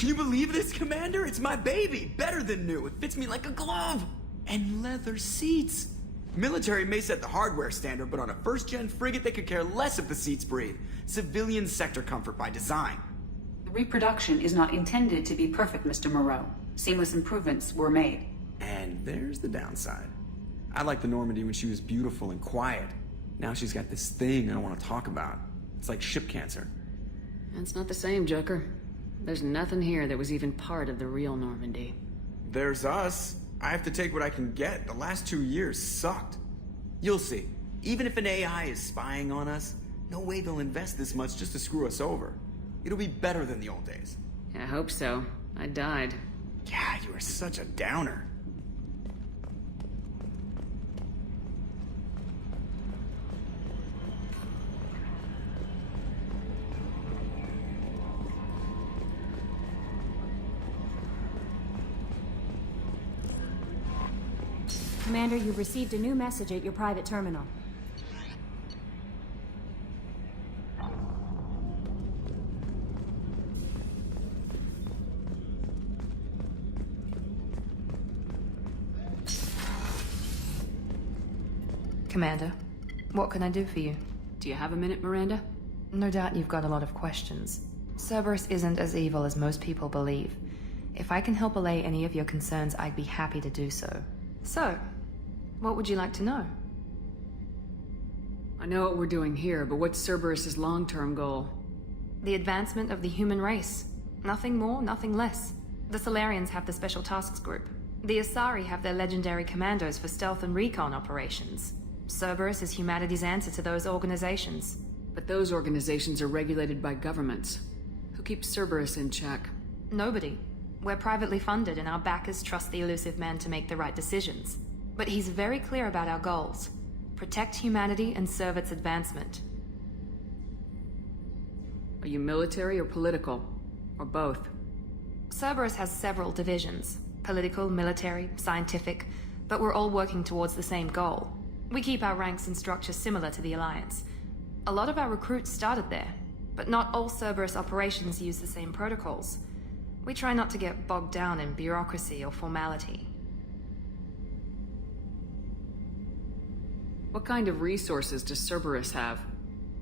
Can you believe this, Commander? It's my baby! Better than new. It fits me like a glove! And leather seats! Military may set the hardware standard, but on a first-gen frigate, they could care less if the seats breathe. Civilian sector comfort by design. The reproduction is not intended to be perfect, Mr. Moreau. Seamless improvements were made. And there's the downside. I liked the Normandy when she was beautiful and quiet. Now she's got this thing I don't want to talk about. It's like ship cancer. That's not the same, Joker. There's nothing here that was even part of the real Normandy. There's us. I have to take what I can get. The last 2 years sucked. You'll see. Even if an AI is spying on us, no way they'll invest this much just to screw us over. It'll be better than the old days. I hope so. I died. Yeah, you are such a downer. Commander, you've received a new message at your private terminal. Commander, what can I do for you? Do you have a minute, Miranda? No doubt you've got a lot of questions. Cerberus isn't as evil as most people believe. If I can help allay any of your concerns, I'd be happy to do so. So, what would you like to know? I know what we're doing here, but what's Cerberus's long-term goal? The advancement of the human race. Nothing more, nothing less. The Solarians have the Special Tasks Group. The Asari have their legendary commandos for stealth and recon operations. Cerberus is humanity's answer to those organizations. But those organizations are regulated by governments. Who keeps Cerberus in check? Nobody. We're privately funded and our backers trust the Elusive Man to make the right decisions. But he's very clear about our goals. Protect humanity and serve its advancement. Are you military or political? Or both? Cerberus has several divisions. Political, military, scientific, but we're all working towards the same goal. We keep our ranks and structure similar to the Alliance. A lot of our recruits started there, but not all Cerberus operations use the same protocols. We try not to get bogged down in bureaucracy or formality. What kind of resources does Cerberus have?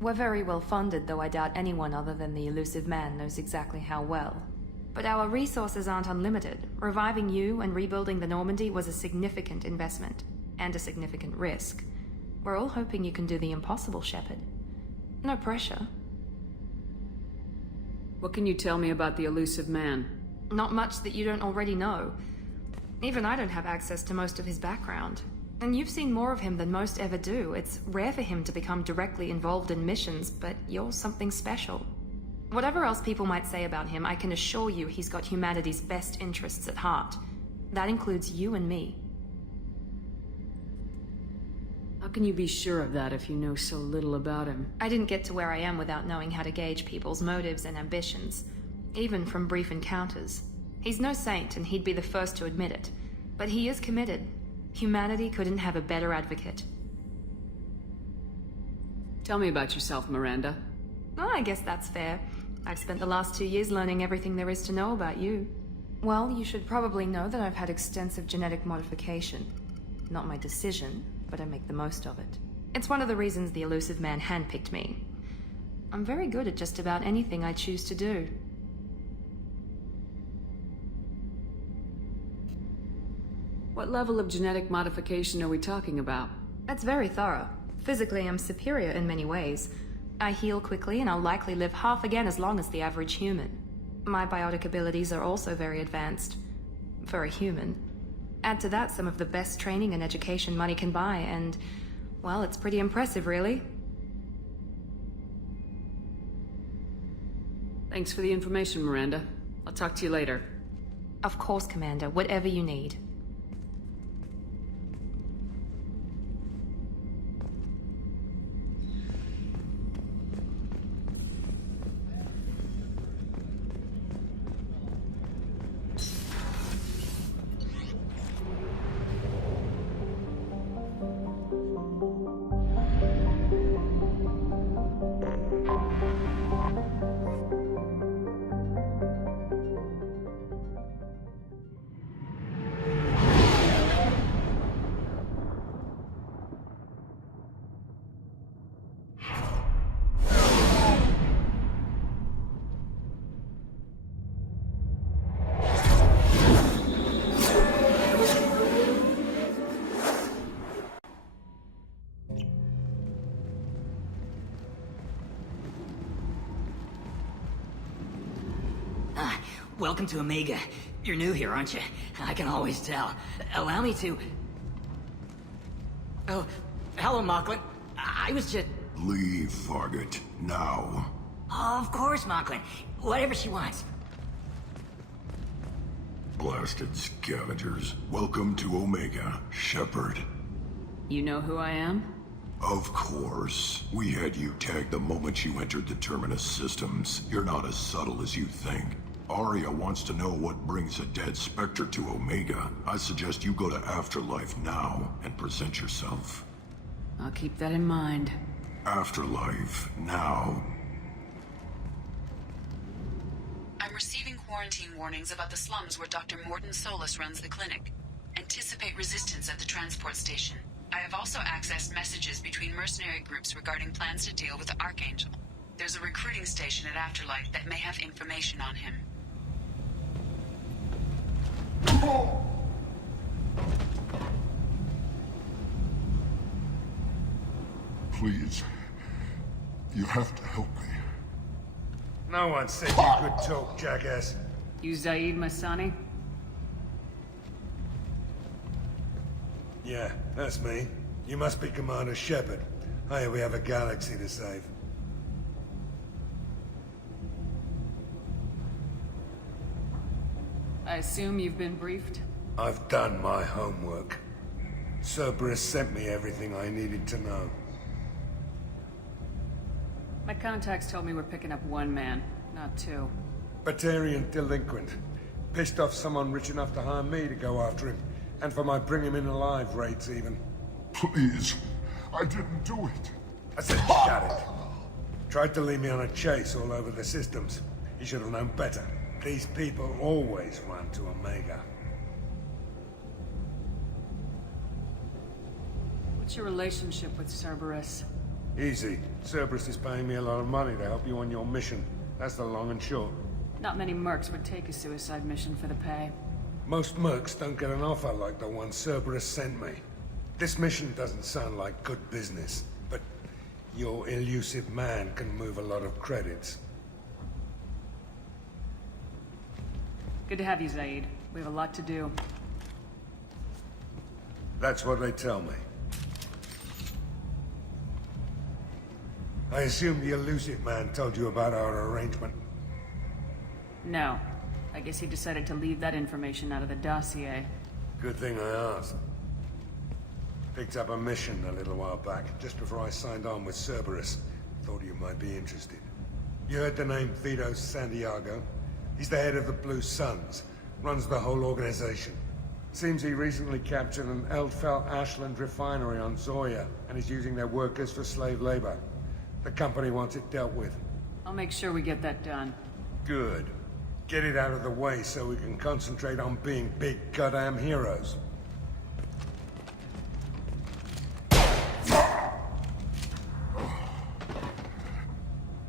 We're very well funded, though I doubt anyone other than the Elusive Man knows exactly how well. But our resources aren't unlimited. Reviving you and rebuilding the Normandy was a significant investment, and a significant risk. We're all hoping you can do the impossible, Shepard. No pressure. What can you tell me about the Elusive Man? Not much that you don't already know. Even I don't have access to most of his background. And you've seen more of him than most ever do. It's rare for him to become directly involved in missions, but you're something special. Whatever else people might say about him, I can assure you he's got humanity's best interests at heart. That includes you and me. How can you be sure of that if you know so little about him? I didn't get to where I am without knowing how to gauge people's motives and ambitions, even from brief encounters. He's no saint, and he'd be the first to admit it. But he is committed. Humanity couldn't have a better advocate. Tell me about yourself, Miranda. Well, I guess that's fair. I've spent the last 2 years learning everything there is to know about you. Well, you should probably know that I've had extensive genetic modification. Not my decision, but I make the most of it. It's one of the reasons the Elusive Man handpicked me. I'm very good at just about anything I choose to do. What level of genetic modification are we talking about? That's very thorough. Physically, I'm superior in many ways. I heal quickly, and I'll likely live half again as long as the average human. My biotic abilities are also very advanced. For a human. Add to that some of the best training and education money can buy, and, well, it's pretty impressive, really. Thanks for the information, Miranda. I'll talk to you later. Of course, Commander. Whatever you need. Welcome to Omega. You're new here, aren't you? I can always tell. Allow me to... Oh, hello, Mocklin. I was just... Leave, Fargate. Now. Of course, Mocklin. Whatever she wants. Blasted scavengers. Welcome to Omega, Shepard. You know who I am? Of course. We had you tagged the moment you entered the Terminus systems. You're not as subtle as you think. Arya wants to know what brings a dead Spectre to Omega. I suggest you go to Afterlife now and present yourself. I'll keep that in mind. Afterlife, now. I'm receiving quarantine warnings about the slums where Dr. Mordin Solus runs the clinic. Anticipate resistance at the transport station. I have also accessed messages between mercenary groups regarding plans to deal with the Archangel. There's a recruiting station at Afterlife that may have information on him. Please. You have to help me. No one said you could talk, jackass. You Zaid Masani? Yeah, that's me. You must be Commander Shepard. Hey, we have a galaxy to save. I assume you've been briefed? I've done my homework. Cerberus sent me everything I needed to know. My contacts told me we're picking up one man, not two. Batarian delinquent. Pissed off someone rich enough to hire me to go after him. And for my bring him in alive rates even. Please. I didn't do it. I said shut it. Tried to lead me on a chase all over the systems. He should have known better. These people always run to Omega. What's your relationship with Cerberus? Easy. Cerberus is paying me a lot of money to help you on your mission. That's the long and short. Not many mercs would take a suicide mission for the pay. Most mercs don't get an offer like the one Cerberus sent me. This mission doesn't sound like good business, but your elusive man can move a lot of credits. Good to have you, Zaid. We have a lot to do. That's what they tell me. I assume the elusive man told you about our arrangement. No. I guess he decided to leave that information out of the dossier. Good thing I asked. Picked up a mission a little while back, just before I signed on with Cerberus. Thought you might be interested. You heard the name Vito Santiago? He's the head of the Blue Suns. Runs the whole organization. Seems he recently captured an Eldfell Ashland refinery on Zoya, and is using their workers for slave labor. The company wants it dealt with. I'll make sure we get that done. Good. Get it out of the way so we can concentrate on being big goddamn heroes.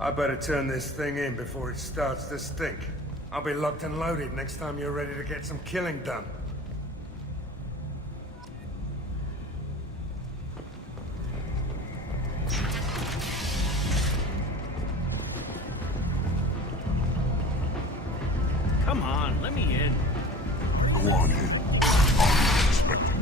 I better turn this thing in before it starts to stink. I'll be locked and loaded next time you're ready to get some killing done. Come on, let me in. Go on in. I'm expecting you.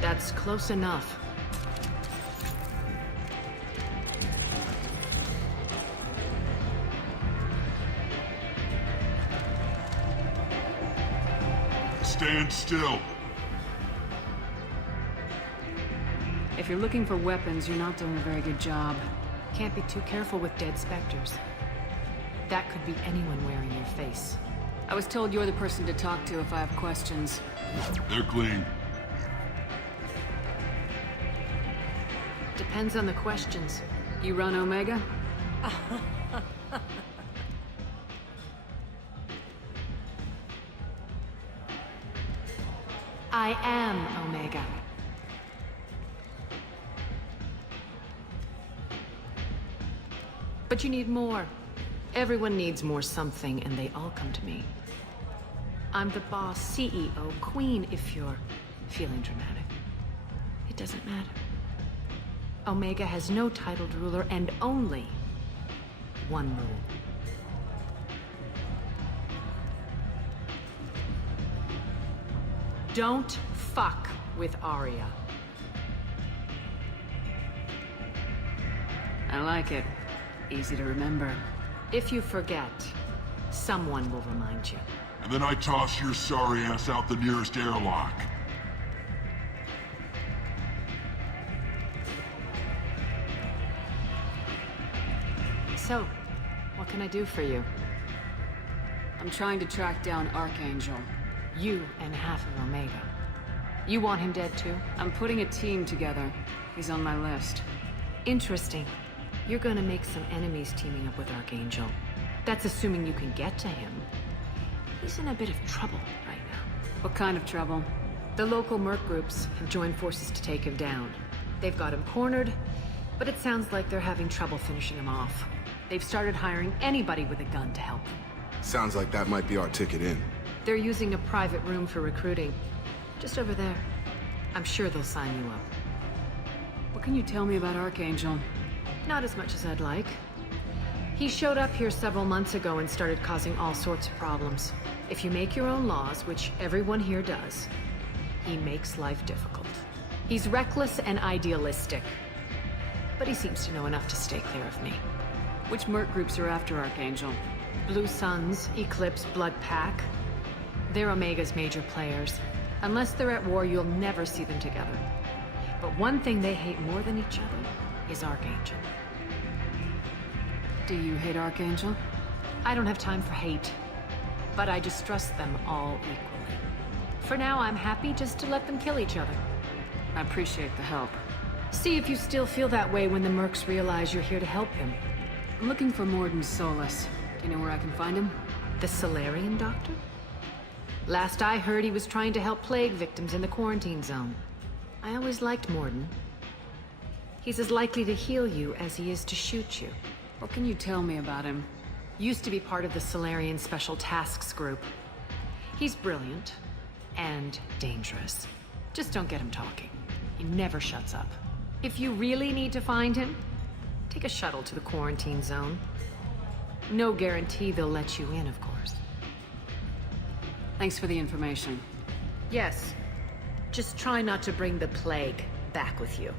That's close enough. Stand still. If you're looking for weapons, you're not doing a very good job. Can't be too careful with dead specters. That could be anyone wearing your face. I was told you're the person to talk to if I have questions. They're clean. Depends on the questions. You run Omega? I am Omega. But you need more. Everyone needs more something, and they all come to me. I'm the boss, CEO, queen, if you're feeling dramatic. It doesn't matter. Omega has no titled ruler and only one rule. Don't fuck with Arya. I like it. Easy to remember. If you forget, someone will remind you. And then I toss your sorry ass out the nearest airlock. So, what can I do for you? I'm trying to track down Archangel. You and half of Omega. You want him dead too? I'm putting a team together. He's on my list. Interesting. You're gonna make some enemies teaming up with Archangel. That's assuming you can get to him. He's in a bit of trouble right now. What kind of trouble? The local merc groups have joined forces to take him down. They've got him cornered, but it sounds like they're having trouble finishing him off. They've started hiring anybody with a gun to help them. Sounds like that might be our ticket in. They're using a private room for recruiting. Just over there. I'm sure they'll sign you up. What can you tell me about Archangel? Not as much as I'd like. He showed up here several months ago and started causing all sorts of problems. If you make your own laws, which everyone here does, he makes life difficult. He's reckless and idealistic. But he seems to know enough to stay clear of me. Which merc groups are after Archangel? Blue Suns, Eclipse, Blood Pack. They're Omega's major players. Unless they're at war, you'll never see them together. But one thing they hate more than each other is Archangel. Do you hate Archangel? I don't have time for hate, but I distrust them all equally. For now, I'm happy just to let them kill each other. I appreciate the help. See if you still feel that way when the mercs realize you're here to help him. I'm looking for Morden Solus. Do you know where I can find him? The Solarian doctor? Last I heard, he was trying to help plague victims in the quarantine zone. I always liked Morden. He's as likely to heal you as he is to shoot you. What can you tell me about him? Used to be part of the Solarian Special Tasks Group. He's brilliant and dangerous. Just don't get him talking. He never shuts up. If you really need to find him, take a shuttle to the quarantine zone. No guarantee they'll let you in, of course. Thanks for the information. Yes. Just try not to bring the plague back with you.